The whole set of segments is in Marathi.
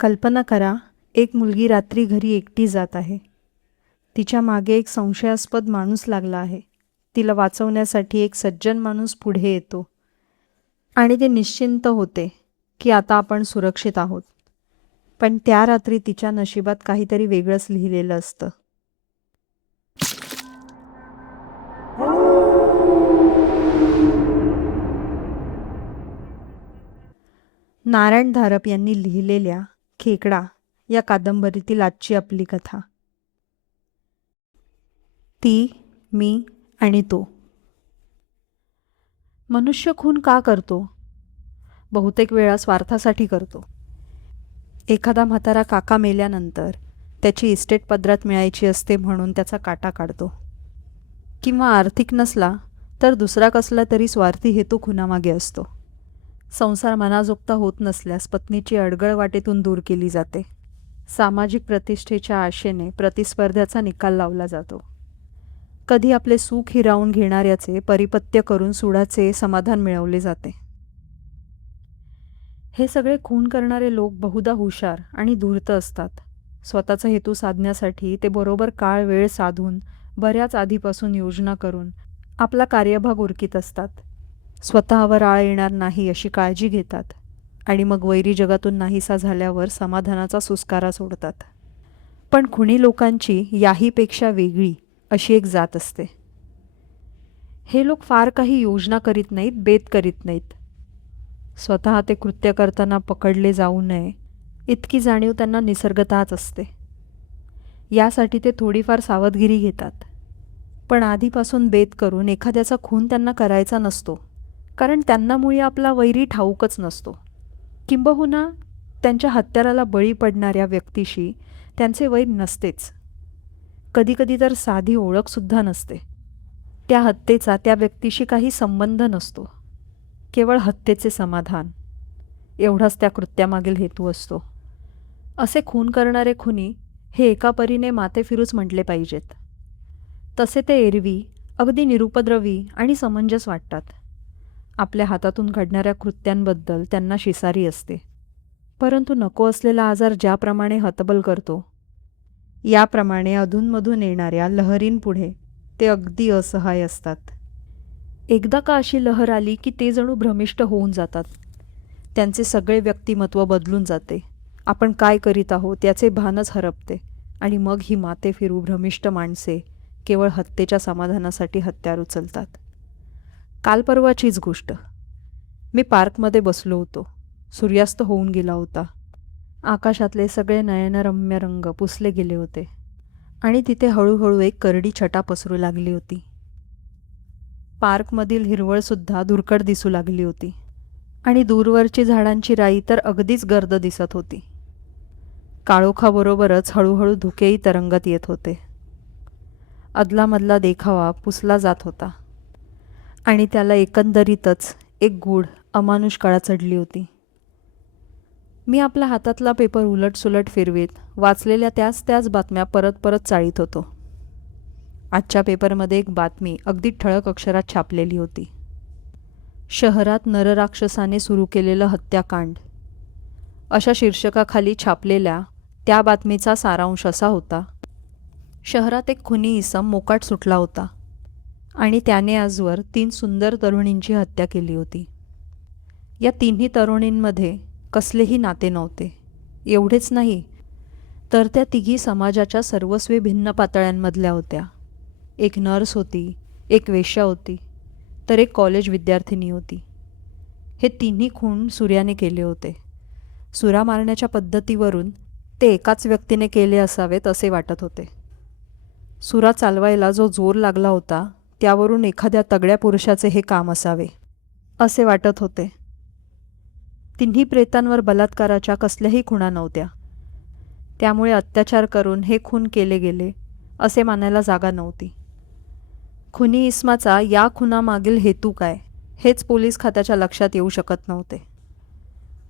कल्पना करा, एक मुलगी रात्री घरी एकटी जात आहे. तिच्या मागे एक संशयास्पद माणूस लागला आहे. तिला वाचवण्यासाठी एक सज्जन माणूस पुढे येतो आणि ते निश्चिंत होते की आता आपण सुरक्षित आहोत. पण त्या रात्री तिच्या नशिबात काहीतरी वेगळंच लिहिलेलं असतं. नारायण धारप यांनी लिहिलेल्या खेकडा या कादंबरीतील आजची आपली कथा. ती, मी आणि तो. मनुष्य खून का करतो? बहुतेक वेळा स्वार्थासाठी करतो. एखादा म्हातारा काका मेल्यानंतर त्याची इस्टेट पदरात मिळायची असते म्हणून त्याचा काटा काढतो. किंवा आर्थिक नसला तर दुसरा कसला तरी स्वार्थी हेतू खुनामागे असतो. संसार मनाजोगता होत नसल्यास पत्नीची अडगळ वाटेतून दूर केली जाते. सामाजिक प्रतिष्ठेच्या आशेने प्रतिस्पर्ध्याचा निकाल लावला जातो. कधी आपले सुख हिरावून घेणाऱ्याचे परिपत्य करून सुडाचे समाधान मिळवले जाते. हे सगळे खून करणारे लोक बहुधा हुशार आणि धूर्त असतात. स्वतःचा हेतू साधण्यासाठी ते बरोबर काळ वेळ साधून बऱ्याच आधीपासून योजना करून आपला कार्यभाग उरकीत असतात. स्वतःवर आळ येणार नाही अशी काळजी घेतात आणि मग वैरी जगातून नाहीसा झाल्यावर समाधानाचा सुस्कारा सोडतात. पण खुनी लोकांची याहीपेक्षा वेगळी अशी एक जात असते. हे लोक फार काही योजना करीत नाहीत, बेत करीत नाहीत. स्वतः ते कृत्य करताना पकडले जाऊ नये इतकी जाणीव त्यांना निसर्गतःच असते. यासाठी ते थोडीफार सावधगिरी घेतात. पण आधीपासून बेत करून एखाद्याचा खून त्यांना करायचा नसतो, कारण त्यांना मुळी आपला वैरी ठाऊकच नसतो. किंबहुना त्यांच्या हत्याराला बळी पडणाऱ्या व्यक्तीशी त्यांचे वैर नसतेच. कधीकधी तर साधी ओळखसुद्धा नसते. त्या हत्येचा त्या व्यक्तीशी काही संबंध नसतो. केवळ हत्येचे समाधान एवढाच त्या कृत्यामागील हेतू असतो. असे खून करणारे खुनी हे एका परीने माथेफिरूच म्हटले पाहिजेत. तसे ते एरवी अगदी निरुपद्रवी आणि समंजस वाटतात. आपल्या हातातून घडणाऱ्या कृत्यांबद्दल त्यांना शिसारी असते. परंतु नको असलेला आजार ज्याप्रमाणे हतबल करतो, याप्रमाणे अधूनमधून येणाऱ्या लहरींपुढे ते अगदी असहाय्य असतात. एकदा का अशी लहर आली की ते जणू भ्रमिष्ट होऊन जातात. त्यांचे सगळे व्यक्तिमत्व बदलून जाते. आपण काय करीत आहोत याचे भानच हरपते आणि मग ही माथेफिरू भ्रमिष्ट माणसे केवळ हत्येच्या समाधानासाठी हत्यार उचलतात. काल परवाचीच गोष्ट. मी पार्कमध्ये बसलो होतो. सूर्यास्त होऊन गेला होता. आकाशातले सगळे नयनरम्य रंग पुसले गेले होते आणि तिथे हळूहळू एक करडी छटा पसरू लागली होती. पार्कमधील हिरवळसुद्धा धुरकट दिसू लागली होती आणि दूरवरची झाडांची राई तर अगदीच गर्द दिसत होती. काळोखाबरोबरच हळूहळू धुकेही तरंगत येत होते. अदलामधला देखावा पुसला जात होता आणि त्याला एकंदरीतच एक गूढ अमानुष कळा चढली होती. मी आपला हातातला पेपर उलटसुलट फिरवीत वाचलेल्या त्याच बातम्या परत परत चाळीत होतो. आजच्या पेपरमध्ये एक बातमी अगदी ठळक अक्षरात छापलेली होती. शहरात नरराक्षसाने सुरू केलेलं हत्याकांड अशा शीर्षकाखाली छापलेल्या त्या बातमीचा सारांश असा होता. शहरात एक खुनी इसम मोकाट सुटला होता आणि त्याने आजवर 3 सुंदर तरुणींची हत्या केली होती. या तिन्ही तरुणींमध्ये कसलेही नाते नव्हते. एवढेच नाही तर त्या तिघी समाजाच्या सर्वस्वी भिन्न पातळ्यांमधल्या होत्या. एक नर्स होती, एक वेश्या होती, तर एक कॉलेज विद्यार्थिनी होती. हे तिन्ही खून सूर्याने केले होते. सुरा मारण्याच्या पद्धतीवरून ते एकाच व्यक्तीने केले असावेत असे वाटत होते. सुरा चालवायला जो जोर लागला होता त्यावरून एखाद्या तगड्या पुरुषाचे हे काम असावे असे वाटत होते. तिन्ही प्रेतांवर बलात्काराच्या कसल्याही खुणा नव्हत्या. त्यामुळे अत्याचार करून हे खून केले गेले असे मानायला जागा नव्हती. खुनी इस्माचा या खुनामागील हेतू काय हेच पोलीस खात्याच्या लक्षात येऊ शकत नव्हते.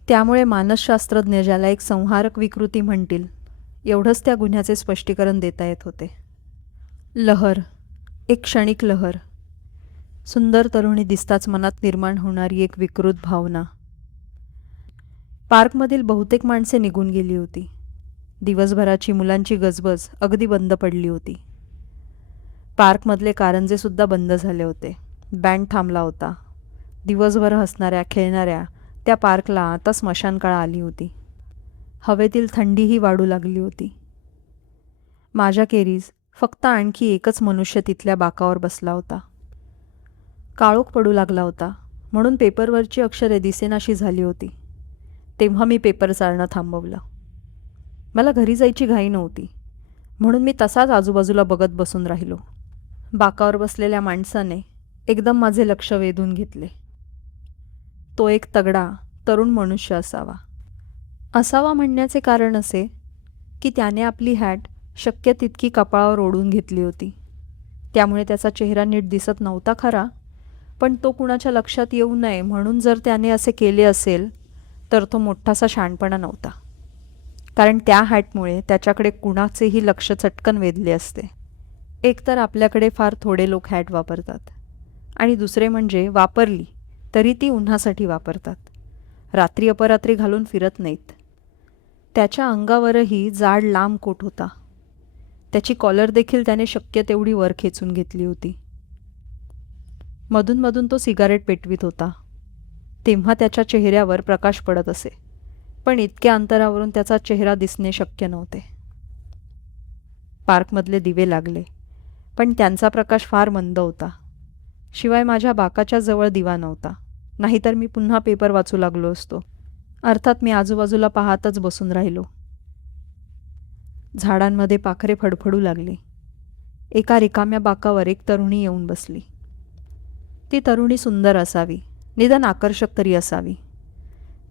त्यामुळे मानसशास्त्रज्ञ ज्याला एक संहारक विकृती म्हणतील एवढंच त्या गुन्ह्याचे स्पष्टीकरण देता येत होते. लहर, एक क्षणिक लहर, सुंदर तरुणी दिसताच मनात निर्माण होणारी एक विकृत भावना. पार्कमधील बहुतेक माणसे निघून गेली होती. दिवसभराची मुलांची गजबज अगदी बंद पडली होती. पार्कमधले कारंजेसुद्धा बंद झाले होते. बँड थांबला होता. दिवसभर हसणाऱ्या खेळणाऱ्या त्या पार्कला आता स्मशानकाळ आली होती. हवेतील थंडीही वाढू लागली होती. माझ्याखेरीज फक्त आणखी एकच मनुष्य तिथल्या बाकावर बसला होता. काळोख पडू लागला होता म्हणून पेपरवरची अक्षरे दिसेनाशी झाली होती. तेव्हा मी पेपर चाळणं थांबवलं. मला घरी जायची घाई नव्हती म्हणून मी तसाच आजूबाजूला बघत बसून राहिलो. बाकावर बसलेल्या माणसाने एकदम माझे लक्ष वेधून घेतले. तो एक तगडा तरुण मनुष्य असावा म्हणण्याचे कारण असे की त्याने आपली हॅट शक्य तितकी कपाळावर ओढून घेतली होती. त्यामुळे त्याचा चेहरा नीट दिसत नव्हता खरा, पण तो कुणाच्या लक्षात येऊ नये म्हणून जर त्याने असे केले असेल तर तो मोठासा शहाणपणा नव्हता, कारण त्या हॅटमुळे त्याच्याकडे कुणाचेही लक्ष चटकन वेधले असते. एकतर आपल्याकडे फार थोडे लोक हॅट वापरतात आणि दुसरे म्हणजे वापरली तरी ती उन्हासाठी वापरतात. रात्री अपरात्री घालून फिरत नाहीत. त्याच्या अंगावरही जाड लांब कोट होता. त्याची कॉलर देखील त्याने शक्य तेवढी वर खेचून घेतली होती. मधून मधून तो सिगारेट पेटवित होता. तेव्हा त्याच्या चेहऱ्यावर प्रकाश पडत असे, पण इतक्या अंतरावरून त्याचा चेहरा दिसणे शक्य नव्हते. पार्कमधले दिवे लागले, पण त्यांचा प्रकाश फार मंद होता. शिवाय माझ्या बाकाच्या जवळ दिवा नव्हता, नाहीतर मी पुन्हा पेपर वाचू लागलो असतो. अर्थात मी आजूबाजूला पाहतच बसून राहिलो. झाडांमध्ये पाखरे फडफडू लागली. एका रिकाम्या बाकावर एक तरुणी येऊन बसली. ती तरुणी सुंदर असावी, निदान आकर्षक तरी असावी.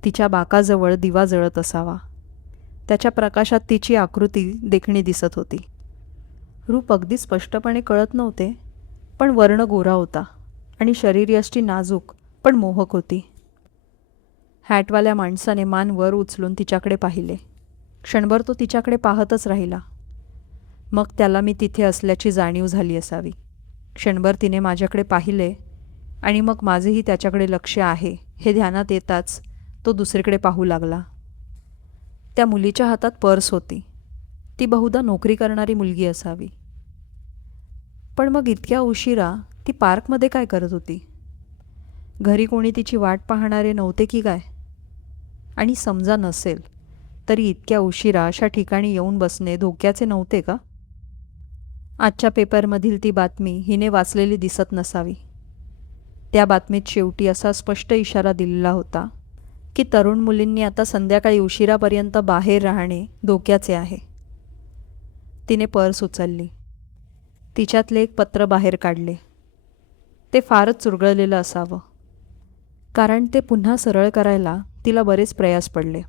तिच्या बाकाजवळ दिवा जळत असावा. त्याच्या प्रकाशात तिची आकृती देखणी दिसत होती. रूप अगदी स्पष्टपणे कळत नव्हते, पण वर्ण गोरा होता आणि शरीरयष्टी नाजूक पण मोहक होती. हॅटवाल्या माणसाने मान वर उचलून तिच्याकडे पाहिले. क्षणभर तो तिच्याकडे पाहतच राहिला. मग त्याला मी तिथे असल्याची जाणीव झाली असावी. क्षणभर तिने माझ्याकडे पाहिले आणि मग माझेही त्याच्याकडे लक्ष आहे हे ध्यानात येताच तो दुसरीकडे पाहू लागला. त्या मुलीच्या हातात पर्स होती. ती बहुधा नोकरी करणारी मुलगी असावी. पण मग इतक्या उशिरा ती पार्कमध्ये काय करत होती? घरी कोणी तिची वाट पाहणारे नव्हते की काय? आणि समजा नसेल तरी इतक्या उशिरा अशा ठिकाणी येऊन बसणे धोक्याचे नव्हते का? आजच्या पेपरमधील ती बातमी हिने वाचलेली दिसत नसावी. त्या बातमीत शेवटी असा स्पष्ट इशारा दिलेला होता की तरुण मुलींनी आता संध्याकाळी उशिरापर्यंत बाहेर राहणे धोक्याचे आहे. तिने पर्स उचलली. तिच्यातले एक पत्र बाहेर काढले. ते फारच चुरगळलेलं असावं, कारण ते पुन्हा सरळ करायला तिला बरेच प्रयास पडले.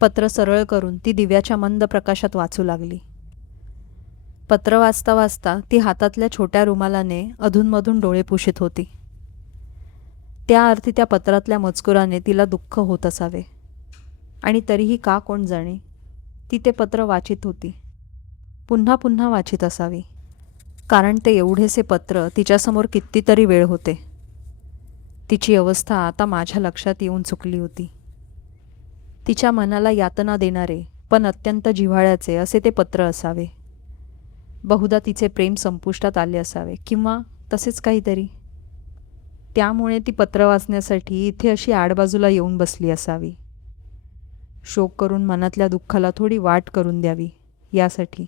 पत्र सरळ करून ती दिव्याच्या मंद प्रकाशात वाचू लागली. पत्र वाचता वाचता ती हातातल्या छोट्या रुमालाने अधूनमधून डोळे पुशीत होती. त्या अर्थी त्या पत्रातल्या मजकुराने तिला दुःख होत असावे, आणि तरीही का कोण जाणे ती ते पत्र वाचित होती. पुन्हा पुन्हा वाचित असावी, कारण ते एवढेसे पत्र तिच्यासमोर कितीतरी वेळ होते. तिची अवस्था आता माझ्या लक्षात येऊन चुकली होती. तिच्या मनाला यातना देणारे पण अत्यंत जिव्हाळ्याचे असे ते पत्र असावे. बहुधा तिचे प्रेम संपुष्टात आले असावे किंवा तसेच काहीतरी. त्यामुळे ती पत्र वाचण्यासाठी इथे अशी आडबाजूला येऊन बसली असावी. शोक करून मनातल्या दुःखाला थोडी वाट करून द्यावी यासाठी.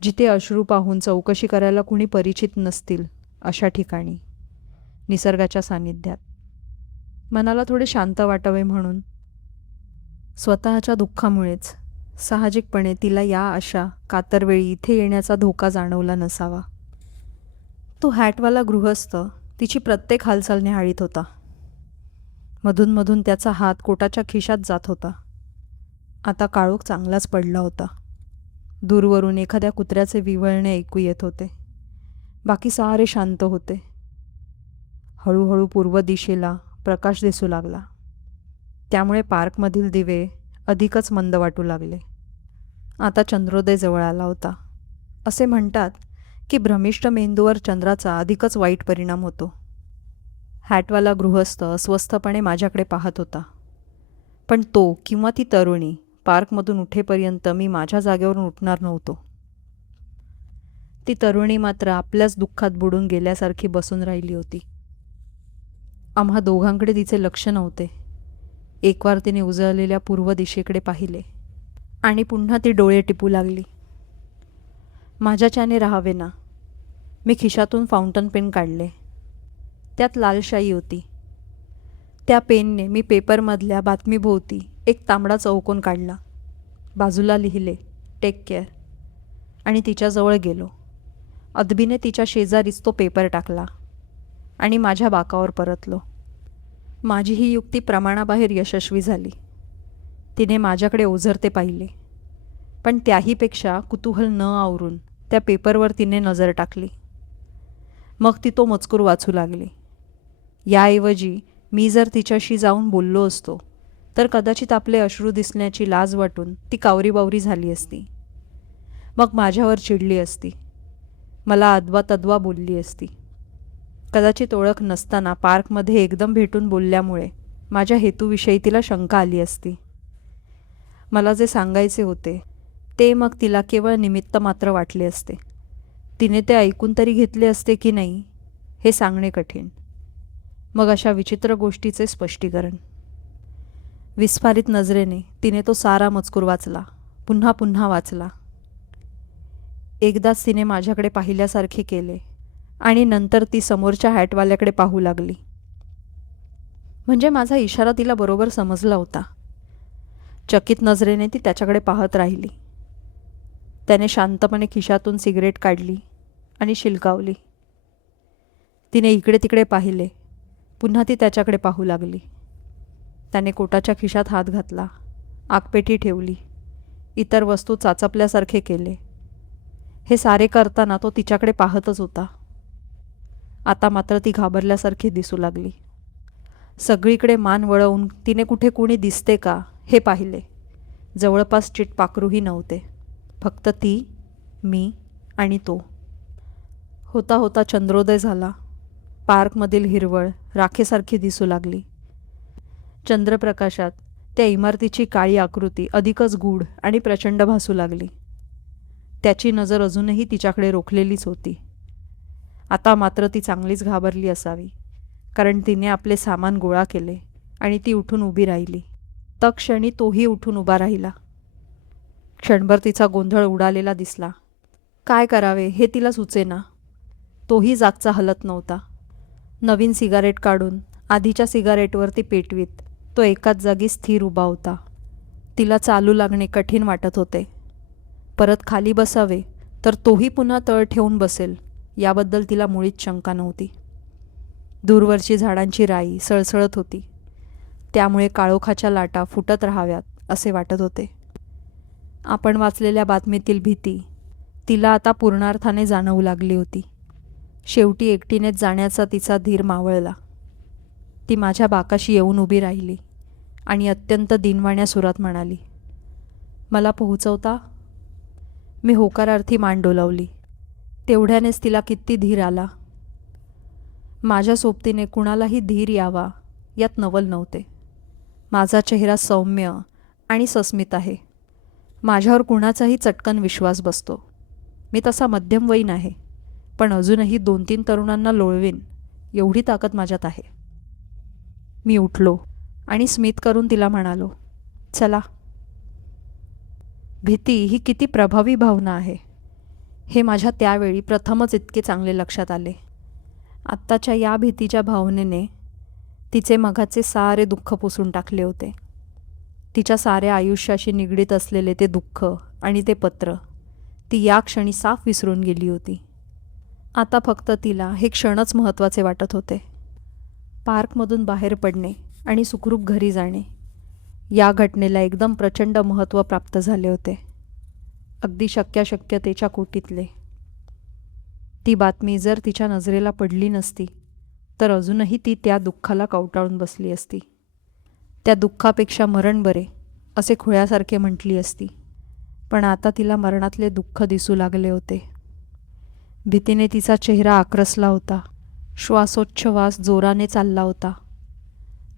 जिथे अश्रू पाहून चौकशी करायला कुणी परिचित नसतील अशा ठिकाणी, निसर्गाच्या सानिध्यात, मनाला थोडे शांत वाटावे म्हणून. स्वतःच्या दुःखामुळेच साहजिकपणे तिला या अशा कातरवेळी इथे येण्याचा धोका जाणवला नसावा. तो हॅटवाला गृहस्थ तिची प्रत्येक हालचाल निहाळीत होता. मधून मधून त्याचा हात कोटाच्या खिशात जात होता. आता काळोख चांगलाच पडला होता. दूरवरून एखाद्या कुत्र्याचे विव्हळणे ऐकू येत होते. बाकी सारे शांत होते. हळूहळू पूर्व दिशेला प्रकाश दिसू लागला. त्यामुळे पार्कमधील दिवे अधिकच मंद वाटू लागले. आता चंद्रोदय जवळ आला होता. असे म्हणतात की भ्रमिष्ट मेंदूवर चंद्राचा अधिकच वाईट परिणाम होतो. हॅटवाला गृहस्थ अस्वस्थपणे माझ्याकडे पाहत होता. पण तो किंवा ती तरुणी पार्कमधून उठेपर्यंत मी माझ्या जागेवरून उठणार नव्हतो. ती तरुणी मात्र आपल्याच दुःखात बुडून गेल्यासारखी बसून राहिली होती. आम्हा दोघांकडे तिचे लक्ष नव्हते. एकवार तिने उजळलेल्या पूर्व दिशेकडे पाहिले आणि पुन्हा ती डोळे टिपू लागली. माझ्याच्याने राहावे ना. मी खिशातून फाउंटन पेन काढले. त्यात लाल शाई होती. त्या पेनने मी पेपरमधल्या बातमीभोवती एक तांबडा चौकोन काढला. बाजूला लिहिले टेक केअर आणि तिच्याजवळ गेलो. अदबीने तिच्या शेजारीच तो पेपर टाकला आणि माझ्या बाकावर परतलो. माझी ही युक्ती प्रमाणाबाहेर यशस्वी झाली. तिने माझ्याकडे ओझरते पाहिले, पण त्याहीपेक्षा कुतूहल न आवरून त्या पेपरवर तिने नजर टाकली. मग ती तो मजकूर वाचू लागली. याऐवजी मी जर तिच्याशी जाऊन बोललो असतो तर कदाचित आपले अश्रू दिसण्याची लाज वाटून ती कावरीबावरी झाली असती. मग माझ्यावर चिडली असती. मला अदवा तद्वा बोलली असती. कदाचित ओळख नसताना पार्कमध्ये एकदम भेटून बोलल्यामुळे माझ्या हेतूविषयी तिला शंका आली असती. मला जे सांगायचे होते ते मग तिला केवळ निमित्त मात्र वाटले असते. तिने ते ऐकून तरी घेतले असते की नाही हे सांगणे कठीण. मग अशा विचित्र गोष्टीचे स्पष्टीकरण. विस्फारित नजरेने तिने तो सारा मजकूर वाचला, पुन्हा पुन्हा वाचला. एकदाच तिने माझ्याकडे पाहिल्यासारखे केले आणि नंतर ती समोरच्या हॅटवाल्याकडे पाहू लागली. म्हणजे माझा इशारा तिला बरोबर समजला होता. चकित नजरेने ती त्याच्याकडे पाहत राहिली. त्याने शांतपणे खिशातून सिगरेट काढली आणि शिलकावली. तिने इकडे तिकडे पाहिले. पुन्हा ती त्याच्याकडे पाहू लागली. त्याने कोटाच्या खिशात हात घातला, आगपेटी ठेवली, इतर वस्तू चाचपल्यासारखे केले. हे सारे करताना तो तिच्याकडे पाहतच होता. आता मात्र ती घाबरल्यासारखी दिसू लागली. सगळीकडे मान वळवून तिने कुठे कोणी दिसते का हे पाहिले. जवळपास चिटपाखरूही नव्हते. फक्त ती, मी आणि तो. होता होता चंद्रोदय झाला. पार्कमधील हिरवळ राखेसारखी दिसू लागली. चंद्रप्रकाशात त्या इमारतीची काळी आकृती अधिकच गूढ आणि प्रचंड भासू लागली. त्याची नजर अजूनही तिच्याकडे रोखलेलीच होती. आता मात्र ती चांगलीच घाबरली असावी, कारण तिने आपले सामान गोळा केले आणि ती उठून उभी राहिली. तत्क्षणी तोही उठून उभा राहिला. क्षणभर तिचा गोंधळ उडालेला दिसला. काय करावे हे तिला सुचेना. तोही जागचा हलत नव्हता. नवीन सिगारेट काढून आधीच्या सिगारेटवरती पेटवीत तो एकाच जागी स्थिर उभा होता. तिला चालू लागणे कठीण वाटत होते. परत खाली बसावे तर तोही पुन्हा तळ ठेवून बसेल याबद्दल तिला मुळीच शंका नव्हती. दूरवरची झाडांची राई सळसळत होती. त्यामुळे काळोखाच्या लाटा फुटत राहाव्यात असे वाटत होते. आपण वाचलेल्या बातमीतील भीती तिला आता पूर्णार्थाने जाणवू लागली होती. शेवटी एकटीनेच जाण्याचा तिचा धीर मावळला. ती माझ्या बाकाशी येऊन उभी राहिली आणि अत्यंत दिनवाण्या सुरात म्हणाली, मला पोहोचवता? मी होकारार्थी मान डोलावली. तेवढ्यानेच तिला किती धीर आला. माझ्या सोबतीने कुणालाही धीर यावा यात नवल नव्हते. माझा चेहरा सौम्य आणि सस्मित आहे. माझ्यावर कुणाचाही चटकन विश्वास बसतो. मी तसा मध्यमवयीन आहे, पण अजूनही 2-3 तरुणांना लोळवीन एवढी ताकद माझ्यात आहे. मी उठलो आणि स्मित करून तिला म्हणालो, चला. भीती ही किती प्रभावी भावना आहे हे माझ्या त्यावेळी प्रथमच इतके चांगले लक्षात आले. आत्ताच्या या भीतीच्या भावनेने तिचे मघाचे सारे दुःख पुसून टाकले होते. तिच्या साऱ्या आयुष्याशी निगडीत असलेले ते दुःख आणि ते पत्र ती या क्षणी साफ विसरून गेली होती. आता फक्त तिला हे क्षणच महत्त्वाचे वाटत होते. पार्कमधून बाहेर पडणे आणि सुखरूप घरी जाणे या घटनेला एकदम प्रचंड महत्त्व प्राप्त झाले होते. अगदी शक्यतेच्या कोटीतले. ती बातमी जर तिच्या नजरेला पडली नसती तर अजूनही ती त्या दुःखाला कवटाळून बसली असती. त्या दुःखापेक्षा मरण बरे असे खुळ्यासारखे म्हटली असती. पण आता तिला मरणातले दुःख दिसू लागले होते. भीतीने तिचा चेहरा आक्रसला होता. श्वासोच्छ्वास जोराने चालला होता.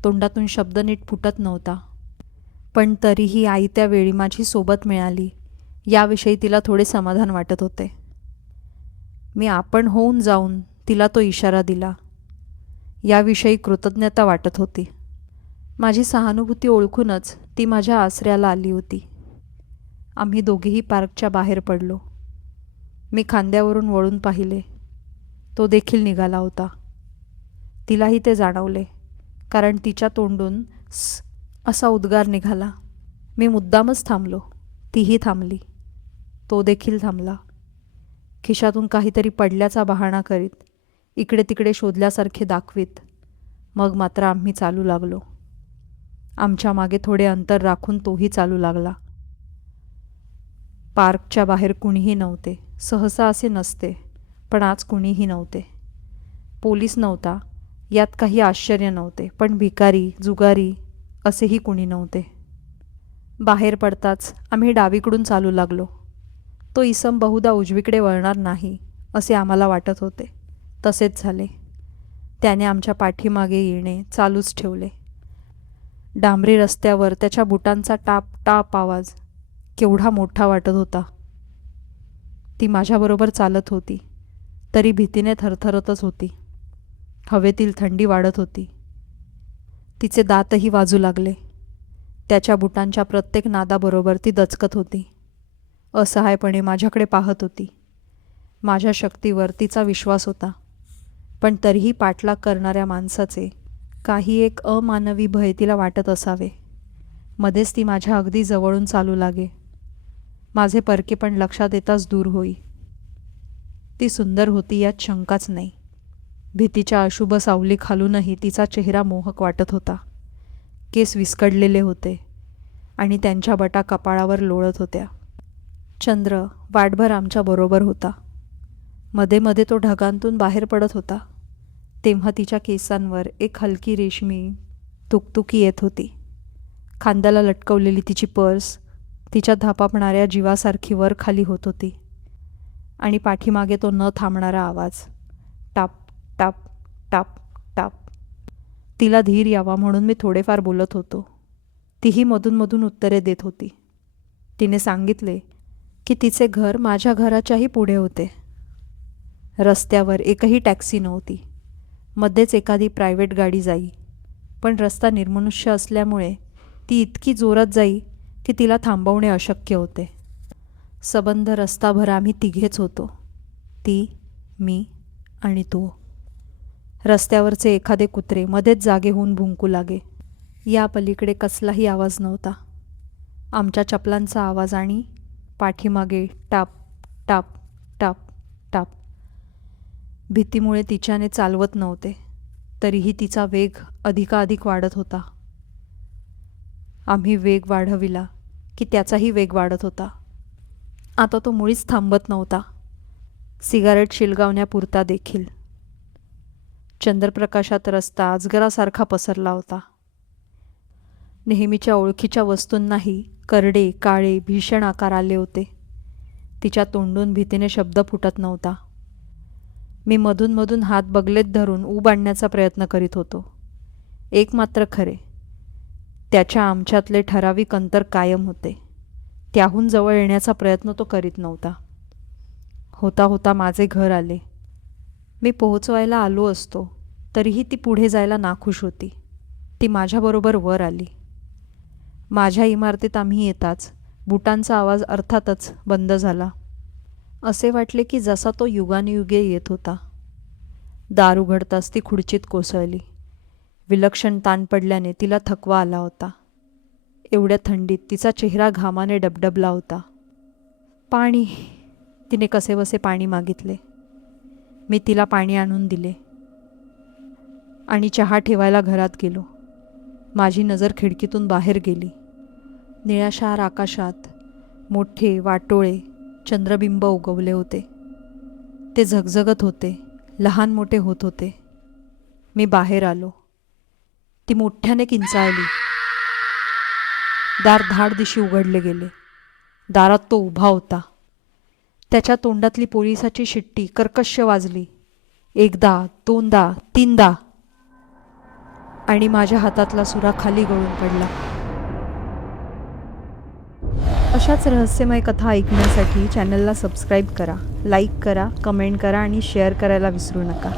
तोंडातून शब्द नीट फुटत नव्हता. पण तरीही आई त्यावेळी माझी सोबत मिळाली याविषयी तिला थोडे समाधान वाटत होते. मी आपण होऊन जाऊन तिला तो इशारा दिला याविषयी कृतज्ञता वाटत होती. माझी सहानुभूती ओळखूनच ती माझ्या आसऱ्याला आली होती. आम्ही दोघेही पार्कच्या बाहेर पडलो. मी खांद्यावरून वळून पाहिले. तो देखील निघाला होता. तिलाही ते जाणवले, कारण तिच्या तोंडून स असा उद्गार निघाला. मी मुद्दामच थांबलो. तीही थांबली. तो देखील थांबला. खिशातून काहीतरी पडल्याचा बहाणा करीत, इकडे तिकडे शोधल्यासारखे दाखवीत, मग मात्र आम्ही चालू लागलो. आमच्या मागे थोडे अंतर राखून तोही चालू लागला. पार्कच्या बाहेर कुणीही नव्हते. सहसा असे नसते, पण आज कुणीही नव्हते. पोलीस नव्हता यात काही आश्चर्य नव्हते, पण भिकारी, जुगारी असेही कुणी नव्हते. बाहेर पडताच आम्ही डावीकडून चालू लागलो. तो इसम बहुधा उजवीकडे वळणार नाही असे आम्हाला वाटत होते. तसेच झाले. त्याने आमच्या पाठीमागे येणे चालूच ठेवले. डांबरी रस्त्यावर त्याच्या बुटांचा टाप टाप आवाज केवढा मोठा वाटत होता. ती माझ्याबरोबर चालत होती, तरी भीतीने थरथरतच होती. हवेतील थंडी वाढत होती. तिचे दातही वाजू लागले. त्याच्या बुटांच्या प्रत्येक नादाबरोबर ती दचकत होती. असहायपणे माझ्याकडे पाहत होती. माझ्या शक्तीवर तिचा विश्वास होता, पण तरीही पाठलाग करणाऱ्या माणसाचे काही एक अमानवी भय तिला वाटत असावे. मध्येच ती माझ्या अगदी जवळून चालू लागे. माझे परकेपण लक्षात येताच दूर होई. ती सुंदर होती यात शंकाच नाही. भीतीच्या अशुभ सावली खालूनही तिचा चेहरा मोहक वाटत होता. केस विस्कडलेले होते आणि त्यांच्या बटा कपाळावर लोळत होत्या. चंद्र वाटभर आमच्या बरोबर होता. मध्ये मध्ये तो ढगांतून बाहेर पडत होता, तेव्हा तिच्या केसांवर एक हलकी रेशमी तुकतुकी येत होती. खांद्याला लटकवलेली तिची पर्स तिच्या धापापणाऱ्या जीवासारखी वर खाली होत होती. आणि पाठीमागे तो न थांबणारा आवाज, टाप टाप टाप टाप. तिला धीर यावा म्हणून मी थोडेफार बोलत होतो. तीही मधून मधून उत्तरे देत होती. तिने सांगितले की तिचे घर माझ्या घराच्याही पुढे होते. रस्त्यावर एकही टॅक्सी नव्हती. मध्येच एखादी प्रायव्हेट गाडी जाई, पण रस्ता निर्मनुष्य असल्यामुळे ती इतकी जोरात जाई की तिला थांबवणे अशक्य होते. सबंध रस्ताभर आम्ही तिघेच होतो, ती, मी आणि तो. रस्त्यावरचे एखादे कुत्रे मध्येच जागे होऊन भुंकू लागे. या पलीकडे कसलाही आवाज नव्हता. आमच्या चपलांचा आवाज आणि पाठीमागे टाप टाप टाप टाप. भीतीमुळे तिच्याने चालवत नव्हते, तरीही तिचा वेग अधिकाधिक वाढत होता. आम्ही वेग वाढविला की त्याचाही वेग वाढत होता. आता तो मुळीच थांबत नव्हता, सिगारेट शिलगावण्यापुरता देखील. चंद्रप्रकाशात रस्ता अजगरासारखा पसरला होता. नेहमीच्या ओळखीच्या वस्तूंनाही करडे, काळे, भीषण आकार आले होते. तिच्या तोंडून भीतीने शब्द फुटत नव्हता. मी मधून मधून हात बगलेत धरून ऊब आणण्याचा प्रयत्न करीत होतो. एक मात्र खरे, त्याच्या आमच्यातले ठराविक अंतर कायम होते. त्याहून जवळ येण्याचा प्रयत्न तो करीत नव्हता. होता होता माझे घर आले. मी पोहोचवायला आलो असतो, तरीही ती पुढे जायला नाखुश होती. ती माझ्याबरोबर वर आली. माझ्या इमारतीत आम्ही येताच बुटांचा आवाज अर्थातच बंद झाला. असे वाटले की जसा तो युगानुयुगे येत होता. दार उघडताच ती खुर्चीत कोसळली. विलक्षण ताण पडल्याने तिला थकवा आला होता. एवढ्या थंडीत तिचा चेहरा घामाने डबडबला होता. पाणी, तिने कसेबसे पाणी मागितले. मी तिला पाणी आणून दिले आणि चहा ठेवायला घरात गेलो. माझी नजर खिडकीतून बाहेर गेली. निळाशार आकाशात मोठे वाटोळे चंद्रबिंब उगवले होते. ते झगझगत होते, लहान मोठे होत होते. मी बाहेर आलो. ती मोठ्याने किंचाळली. दार धाडदिशी उघडले गेले. दारात तो उभा होता. त्याच्या तोंडातली पोलिसाची शिट्टी कर्कश वाजली. एकदा, दोनदा, तीनदा, आणि माझ्या हातातला सुरा खाली गळून पडला. अशाच रहस्यमय कथा ऐकण्यासाठी चॅनलला सबस्क्राईब करा, लाईक करा, कमेंट करा आणि शेअर करायला विसरू नका.